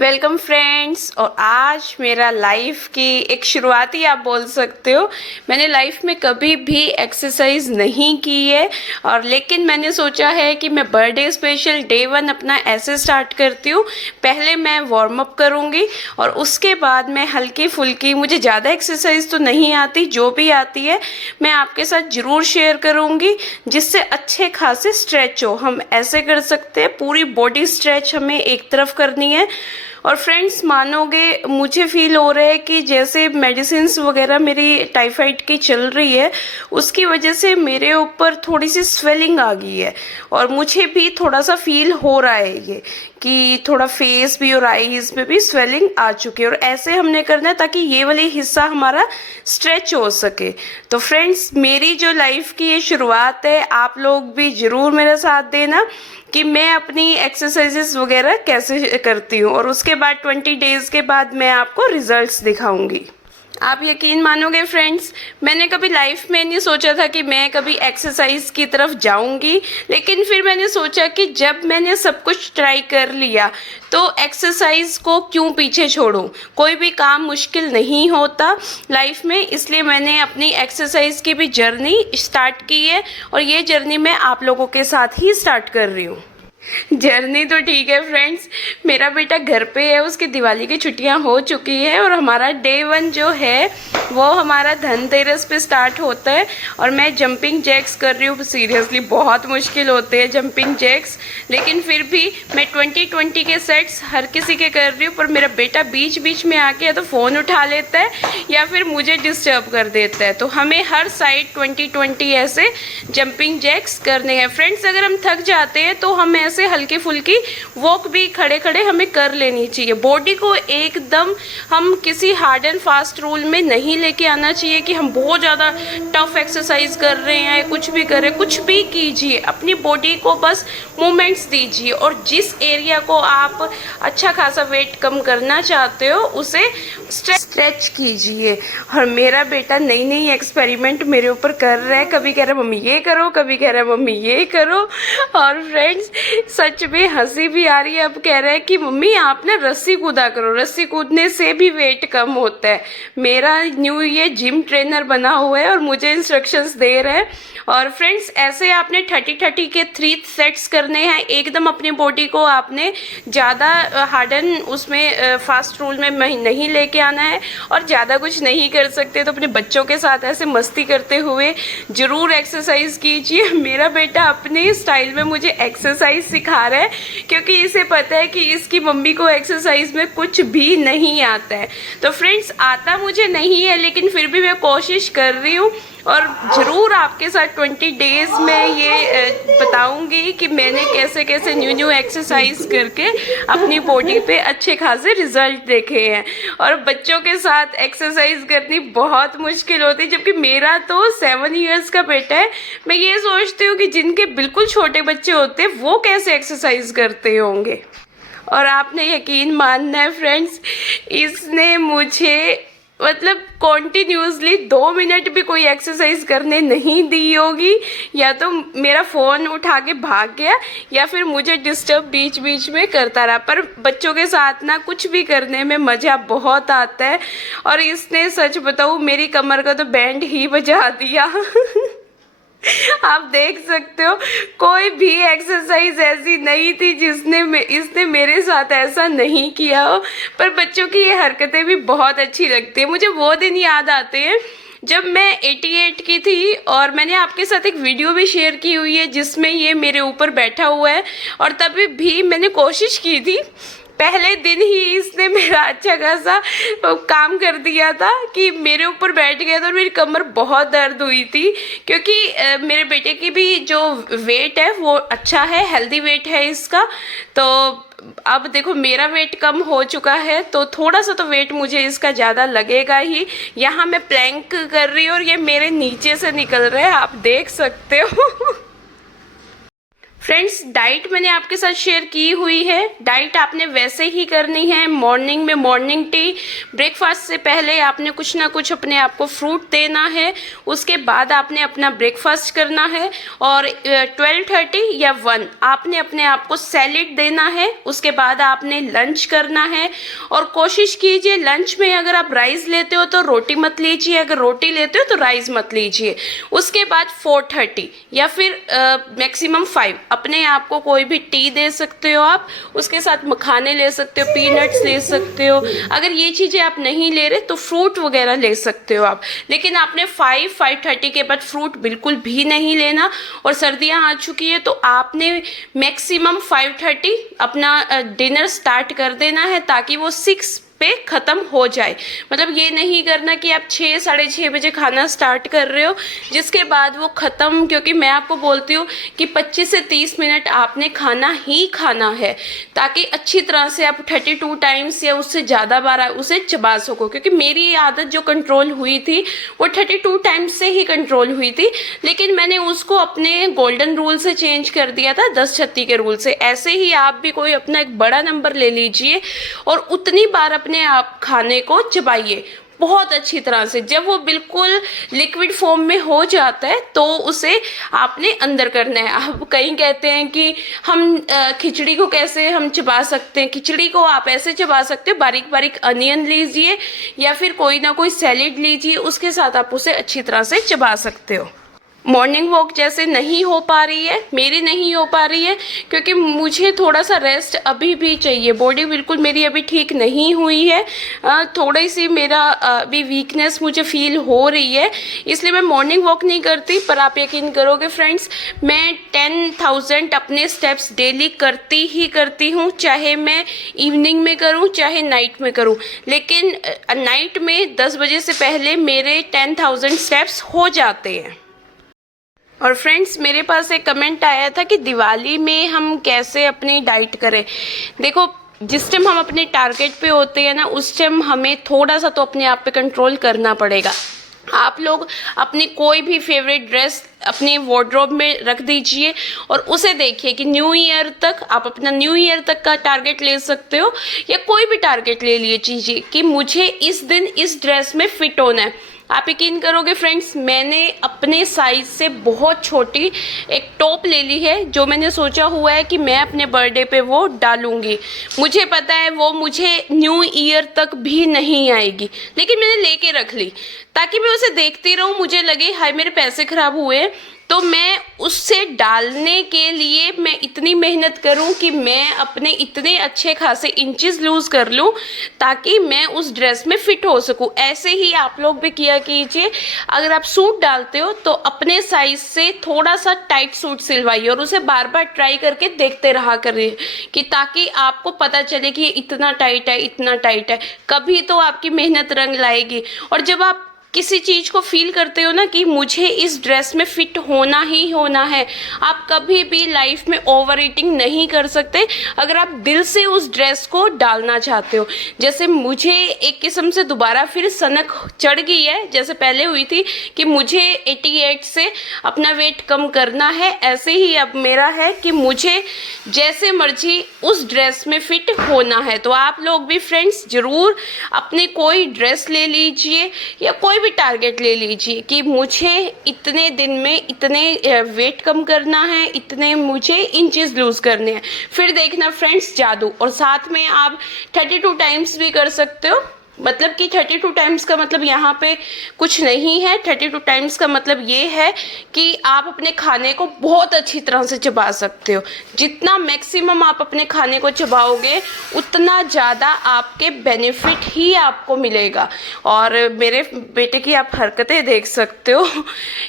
Welcome friends. और आज मेरा लाइफ की एक शुरुआत ही आप बोल सकते हो। मैंने लाइफ में कभी भी एक्सरसाइज नहीं की है और लेकिन मैंने सोचा है कि मैं बर्थडे स्पेशल डे 1 अपना ऐसे स्टार्ट करती हूँ। पहले मैं वार्म अप करूँगी और उसके बाद मैं हल्की फुल्की, मुझे ज़्यादा एक्सरसाइज तो नहीं आती, जो भी आती है मैं आपके साथ ज़रूर शेयर करूँगी जिससे अच्छे खासे स्ट्रेच हो। हम ऐसे कर सकते हैं, पूरी बॉडी स्ट्रेच हमें एक तरफ करनी है। और फ्रेंड्स मानोगे, मुझे फील हो रहा है कि जैसे मेडिसिन्स वगैरह मेरी टाइफाइड की चल रही है, उसकी वजह से मेरे ऊपर थोड़ी सी स्वेलिंग आ गई है और मुझे भी थोड़ा सा फील हो रहा है ये कि थोड़ा फेस भी और आईज पे भी स्वेलिंग आ चुकी है। और ऐसे हमने करना है ताकि ये वाली हिस्सा हमारा स्ट्रेच हो सके। तो फ्रेंड्स, मेरी जो लाइफ की ये शुरुआत है, आप लोग भी ज़रूर मेरा साथ देना कि मैं अपनी एक्सरसाइजेस वगैरह कैसे करती हूँ और उसके बाद 20 डेज़ के बाद मैं आपको रिजल्ट्स दिखाऊंगी। आप यकीन मानोगे फ्रेंड्स, मैंने कभी लाइफ में नहीं सोचा था कि मैं कभी एक्सरसाइज की तरफ जाऊंगी, लेकिन फिर मैंने सोचा कि जब मैंने सब कुछ ट्राई कर लिया तो एक्सरसाइज को क्यों पीछे छोड़ूं। कोई भी काम मुश्किल नहीं होता लाइफ में, इसलिए मैंने अपनी एक्सरसाइज की भी जर्नी स्टार्ट की है और ये जर्नी मैं आप लोगों के साथ ही स्टार्ट कर रही हूँ। जर्नी तो ठीक है फ्रेंड्स, मेरा बेटा घर पे है, उसकी दिवाली की छुट्टियां हो चुकी है और हमारा डे 1 जो है वो हमारा धनतेरस पे स्टार्ट होता है और मैं जंपिंग जैक्स कर रही हूँ। सीरियसली बहुत मुश्किल होते हैं जंपिंग जैक्स, लेकिन फिर भी मैं 20-20 के सेट्स हर किसी के कर रही हूँ। पर मेरा बेटा बीच बीच में आके या तो फ़ोन उठा लेता है या फिर मुझे डिस्टर्ब कर देता है, तो हमें हर साइड 20-20 ऐसे जंपिंग जैक्स करने हैं। फ्रेंड्स, अगर हम थक जाते हैं तो हम ऐसे हल्की फुल्की वॉक भी खड़े खड़े हमें कर लेनी चाहिए। बॉडी को एकदम हम किसी हार्ड एंड फास्ट रूल में नहीं लेके आना चाहिए कि हम बहुत ज़्यादा टफ एक्सरसाइज कर रहे हैं, कुछ भी कर रहे हैं। कुछ भी कीजिए, अपनी बॉडी को बस मूवमेंट्स दीजिए और जिस एरिया को आप अच्छा खासा वेट कम करना चाहते हो उसे स्ट्रेच कीजिए। और मेरा बेटा नई नई एक्सपेरिमेंट मेरे ऊपर कर रहा है, कभी कह रहा है मम्मी ये करो, कभी कह रहा है मम्मी ये करो। और फ्रेंड्स, सच में हंसी भी आ रही है। अब कह रहा है कि मम्मी आप ना रस्सी कूदा करो, रस्सी कूदने से भी वेट कम होता है। मेरा न्यू ये जिम ट्रेनर बना हुआ है और मुझे इंस्ट्रक्शंस दे रहा है। और फ्रेंड्स, ऐसे आपने 30-30 के 3 सेट्स करने हैं। एकदम अपनी बॉडी को आपने ज़्यादा हार्ड एंड उसमें फास्ट रूल में नहीं लेके आना है और ज़्यादा कुछ नहीं कर सकते तो अपने बच्चों के साथ ऐसे मस्ती करते हुए ज़रूर एक्सरसाइज कीजिए। मेरा बेटा अपने स्टाइल में मुझे एक्सरसाइज सिखा रहा है क्योंकि इसे पता है कि इसकी मम्मी को एक्सरसाइज में कुछ भी नहीं आता है। तो फ्रेंड्स, आता मुझे नहीं है लेकिन फिर भी मैं कोशिश कर रही हूँ और ज़रूर आपके साथ 20 डेज़ में ये बताऊंगी कि मैंने कैसे कैसे न्यू एक्सरसाइज करके अपनी बॉडी पे अच्छे खासे रिजल्ट देखे हैं। और बच्चों के साथ एक्सरसाइज करनी बहुत मुश्किल होती है, जबकि मेरा तो 7 इयर्स का बेटा है। मैं ये सोचती हूँ कि जिनके बिल्कुल छोटे बच्चे होते हैं वो कैसे एक्सरसाइज करते होंगे। और आपने यकीन मानना है फ्रेंड्स, इसने मुझे मतलब कॉन्टिन्यूसली 2 मिनट भी कोई एक्सरसाइज करने नहीं दी होगी। या तो मेरा फ़ोन उठा के भाग गया या फिर मुझे डिस्टर्ब बीच बीच में करता रहा। पर बच्चों के साथ ना कुछ भी करने में मज़ा बहुत आता है। और इसने सच बताऊँ मेरी कमर का तो बैंड ही बजा दिया। आप देख सकते हो, कोई भी एक्सरसाइज ऐसी नहीं थी इसने मेरे साथ ऐसा नहीं किया हो। पर बच्चों की ये हरकतें भी बहुत अच्छी लगती है। मुझे वो दिन याद आते हैं जब मैं 88 की थी और मैंने आपके साथ एक वीडियो भी शेयर की हुई है जिसमें ये मेरे ऊपर बैठा हुआ है और तभी भी मैंने कोशिश की थी। पहले दिन ही इसने मेरा अच्छा खासा काम कर दिया था कि मेरे ऊपर बैठ गया था और मेरी कमर बहुत दर्द हुई थी क्योंकि मेरे बेटे की भी जो वेट है वो अच्छा है, हेल्दी वेट है इसका। तो अब देखो मेरा वेट कम हो चुका है तो थोड़ा सा तो वेट मुझे इसका ज़्यादा लगेगा ही। यहाँ मैं प्लैंक कर रही हूँ और ये मेरे नीचे से निकल रहा है, आप देख सकते हो। फ्रेंड्स, डाइट मैंने आपके साथ शेयर की हुई है। डाइट आपने वैसे ही करनी है। मॉर्निंग में मॉर्निंग टी, ब्रेकफास्ट से पहले आपने कुछ ना कुछ अपने आप को फ्रूट देना है, उसके बाद आपने अपना ब्रेकफास्ट करना है, और 12:30 या 1 आपने अपने आप को सैलेड देना है, उसके बाद आपने लंच करना है। और कोशिश कीजिए लंच में अगर आप राइस लेते हो तो रोटी मत लीजिए, अगर रोटी लेते हो तो राइस मत लीजिए। उसके बाद 4:30 या फिर मैक्सिमम 5 अपने आप को कोई भी टी दे सकते हो आप, उसके साथ मखाने ले सकते हो, पीनट्स ले सकते हो। अगर ये चीज़ें आप नहीं ले रहे तो फ्रूट वगैरह ले सकते हो आप, लेकिन आपने 5-5:30 के बाद फ्रूट बिल्कुल भी नहीं लेना। और सर्दियाँ आ चुकी है तो आपने मैक्सिमम 5:30 अपना डिनर स्टार्ट कर देना है, ताकि वो 6 पे ख़त्म हो जाए। मतलब ये नहीं करना कि आप 6-6:30 बजे खाना स्टार्ट कर रहे हो जिसके बाद वो ख़त्म, क्योंकि मैं आपको बोलती हूँ कि 25 से 30 मिनट आपने खाना ही खाना है, ताकि अच्छी तरह से आप 32 टाइम्स या उससे ज़्यादा बार उसे चबा सको। क्योंकि मेरी ये आदत जो कंट्रोल हुई थी वो 32 टाइम्स से ही कंट्रोल हुई थी, लेकिन मैंने उसको अपने गोल्डन रूल से चेंज कर दिया था 10-36 के रूल से। ऐसे ही आप भी कोई अपना एक बड़ा नंबर ले लीजिए और उतनी बार अपने आप खाने को चबाइए बहुत अच्छी तरह से। जब वो बिल्कुल लिक्विड फॉर्म में हो जाता है तो उसे आपने अंदर करना है। अब कई कहते हैं कि हम खिचड़ी को कैसे हम चबा सकते हैं। खिचड़ी को आप ऐसे चबा सकते हो, बारीक बारीक अनियन लीजिए या फिर कोई ना कोई सैलेड लीजिए, उसके साथ आप उसे अच्छी तरह से चबा सकते हो। मॉर्निंग वॉक जैसे नहीं हो पा रही है, मेरी नहीं हो पा रही है, क्योंकि मुझे थोड़ा सा रेस्ट अभी भी चाहिए। बॉडी बिल्कुल मेरी अभी ठीक नहीं हुई है, थोड़ी सी मेरा अभी वीकनेस मुझे फील हो रही है, इसलिए मैं मॉर्निंग वॉक नहीं करती। पर आप यकीन करोगे फ्रेंड्स, मैं 10,000 अपने स्टेप्स डेली करती ही करती हूँ, चाहे मैं इवनिंग में करूँ चाहे नाइट में करूँ। लेकिन नाइट में 10 बजे से पहले मेरे 10,000 स्टेप्स हो जाते हैं। और फ्रेंड्स, मेरे पास एक कमेंट आया था कि दिवाली में हम कैसे अपनी डाइट करें। देखो, जिस टाइम हम अपने टारगेट पे होते हैं ना, उस टाइम हमें थोड़ा सा तो अपने आप पे कंट्रोल करना पड़ेगा। आप लोग अपनी कोई भी फेवरेट ड्रेस अपने वार्डरोब में रख दीजिए और उसे देखिए कि न्यू ईयर तक आप अपना न्यू ईयर तक का टारगेट ले सकते हो, या कोई भी टारगेट ले लीजिए कि मुझे इस दिन इस ड्रेस में फिट होना है। आप यकीन करोगे फ्रेंड्स, मैंने अपने साइज से बहुत छोटी एक टॉप ले ली है, जो मैंने सोचा हुआ है कि मैं अपने बर्थडे पे वो डालूंगी। मुझे पता है वो मुझे न्यू ईयर तक भी नहीं आएगी, लेकिन मैंने लेके रख ली ताकि मैं उसे देखती रहूं, मुझे लगे हाय मेरे पैसे खराब हुए। तो मैं उससे डालने के लिए मैं इतनी मेहनत करूं कि मैं अपने इतने अच्छे खासे इंचेस लूज कर लूं ताकि मैं उस ड्रेस में फिट हो सकूं। ऐसे ही आप लोग भी किया कीजिए। अगर आप सूट डालते हो तो अपने साइज से थोड़ा सा टाइट सूट सिलवाइए और उसे बार बार ट्राई करके देखते रहा करिए, कि ताकि आपको पता चले कि ये इतना टाइट है, इतना टाइट है। कभी तो आपकी मेहनत रंग लाएगी। और जब आप किसी चीज को फील करते हो ना कि मुझे इस ड्रेस में फिट होना ही होना है, आप कभी भी लाइफ में ओवर ईटिंग नहीं कर सकते अगर आप दिल से उस ड्रेस को डालना चाहते हो। जैसे मुझे एक किस्म से दोबारा फिर सनक चढ़ गई है, जैसे पहले हुई थी कि मुझे 88 से अपना वेट कम करना है, ऐसे ही अब मेरा है कि मुझे जैसे मर्जी उस ड्रेस में फिट होना है। तो आप लोग भी फ्रेंड्स जरूर अपने कोई ड्रेस ले लीजिए या कोई भी टारगेट ले लीजिए कि मुझे इतने दिन में इतने वेट कम करना है, इतने मुझे इंचेस लूज करने हैं। फिर देखना फ्रेंड्स जादू। और साथ में आप 32 टाइम्स भी कर सकते हो। मतलब कि 32 टाइम्स का मतलब यहाँ पे कुछ नहीं है। 32 टाइम्स का मतलब ये है कि आप अपने खाने को बहुत अच्छी तरह से चबा सकते हो। जितना मैक्सिमम आप अपने खाने को चबाओगे उतना ज़्यादा आपके बेनिफिट ही आपको मिलेगा। और मेरे बेटे की आप हरकतें देख सकते हो,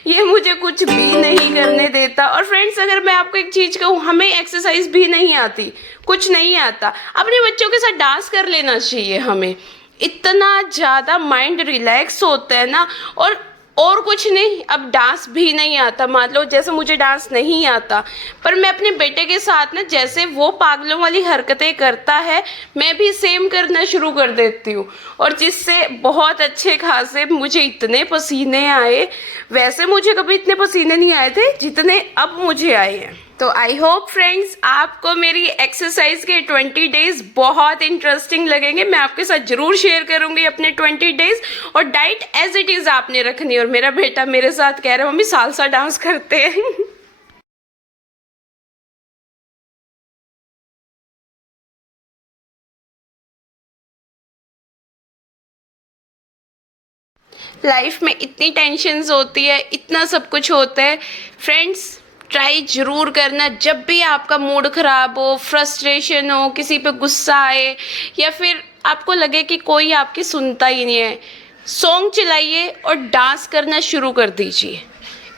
ये मुझे कुछ भी नहीं करने देता। और फ्रेंड्स, अगर मैं आपको एक चीज़ कहूँ, हमें एक्सरसाइज भी नहीं आती, कुछ नहीं आता, अपने बच्चों के साथ डांस कर लेना चाहिए। हमें इतना ज़्यादा माइंड रिलैक्स होता है ना। और कुछ नहीं, अब डांस भी नहीं आता, मान लो जैसे मुझे डांस नहीं आता, पर मैं अपने बेटे के साथ ना जैसे वो पागलों वाली हरकतें करता है मैं भी सेम करना शुरू कर देती हूँ, और जिससे बहुत अच्छे खासे मुझे इतने पसीने आए। वैसे मुझे कभी इतने पसीने नहीं आए थे जितने अब मुझे आए हैं। तो आई होप फ्रेंड्स आपको मेरी एक्सरसाइज के 20 डेज बहुत इंटरेस्टिंग लगेंगे। मैं आपके साथ जरूर शेयर करूंगी अपने 20 डेज, और डाइट एज इट इज आपने रखनी है। और मेरा बेटा मेरे साथ कह रहा है मम्मी सालसा डांस करते हैं। लाइफ में इतनी टेंशन्स होती है, इतना सब कुछ होता है फ्रेंड्स। ट्राई जरूर करना, जब भी आपका मूड ख़राब हो, फ्रस्ट्रेशन हो, किसी पे गुस्सा आए, या फिर आपको लगे कि कोई आपकी सुनता ही नहीं है, सॉन्ग चलाइए और डांस करना शुरू कर दीजिए।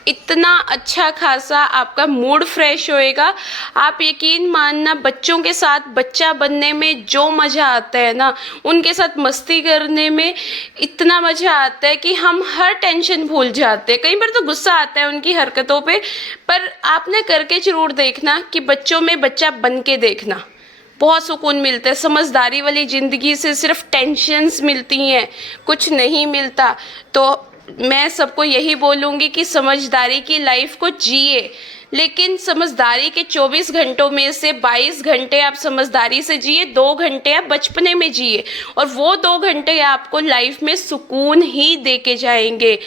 इतना अच्छा खासा आपका मूड फ्रेश होएगा। आप यकीन मानना, बच्चों के साथ बच्चा बनने में जो मज़ा आता है ना, उनके साथ मस्ती करने में इतना मज़ा आता है कि हम हर टेंशन भूल जाते हैं। कई बार तो गुस्सा आता है उनकी हरकतों पे, पर आपने करके जरूर देखना कि बच्चों में बच्चा बन के देखना, बहुत सुकून मिलता है। समझदारी वाली ज़िंदगी से सिर्फ टेंशन्स मिलती हैं, कुछ नहीं मिलता। तो मैं सबको यही बोलूँगी कि समझदारी की लाइफ को जिए, लेकिन समझदारी के 24 घंटों में से 22 घंटे आप समझदारी से जिए, 2 घंटे आप बचपने में जिए, और वो 2 घंटे आपको लाइफ में सुकून ही दे के जाएंगे।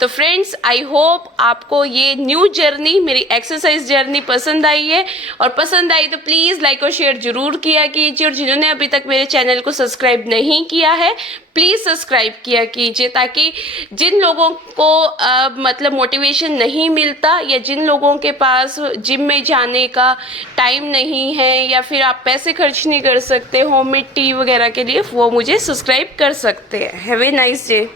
तो फ्रेंड्स, आई होप आपको ये न्यू जर्नी, मेरी एक्सरसाइज जर्नी पसंद आई है, और पसंद आई तो प्लीज़ लाइक और शेयर जरूर किया कीजिए। और जिन्होंने अभी तक मेरे चैनल को सब्सक्राइब नहीं किया है, प्लीज़ सब्सक्राइब किया कीजिए, ताकि जिन लोगों को मतलब मोटिवेशन नहीं मिलता, या जिन लोगों के पास जिम में जाने का टाइम नहीं है, या फिर आप पैसे खर्च नहीं कर सकते होममेड टी वगैरह के लिए, वो मुझे सब्सक्राइब कर सकते हैं। Have a nice day.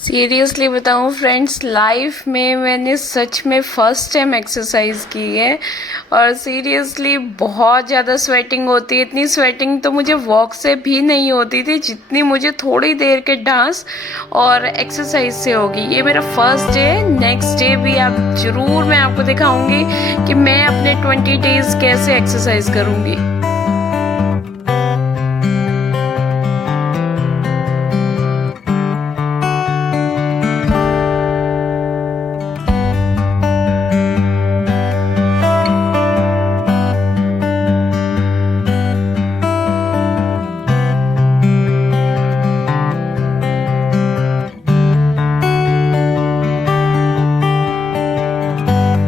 Seriously बताऊँ फ्रेंड्स, लाइफ में मैंने सच में फर्स्ट टाइम एक्सरसाइज की है और सीरियसली बहुत ज़्यादा स्वेटिंग होती है। इतनी स्वेटिंग तो मुझे वॉक से भी नहीं होती थी जितनी मुझे थोड़ी देर के डांस और एक्सरसाइज से होगी। ये मेरा फर्स्ट डे, नेक्स्ट डे भी आप ज़रूर मैं आपको दिखाऊंगी कि मैं अपने 20 डेज कैसे एक्सरसाइज करूँगी।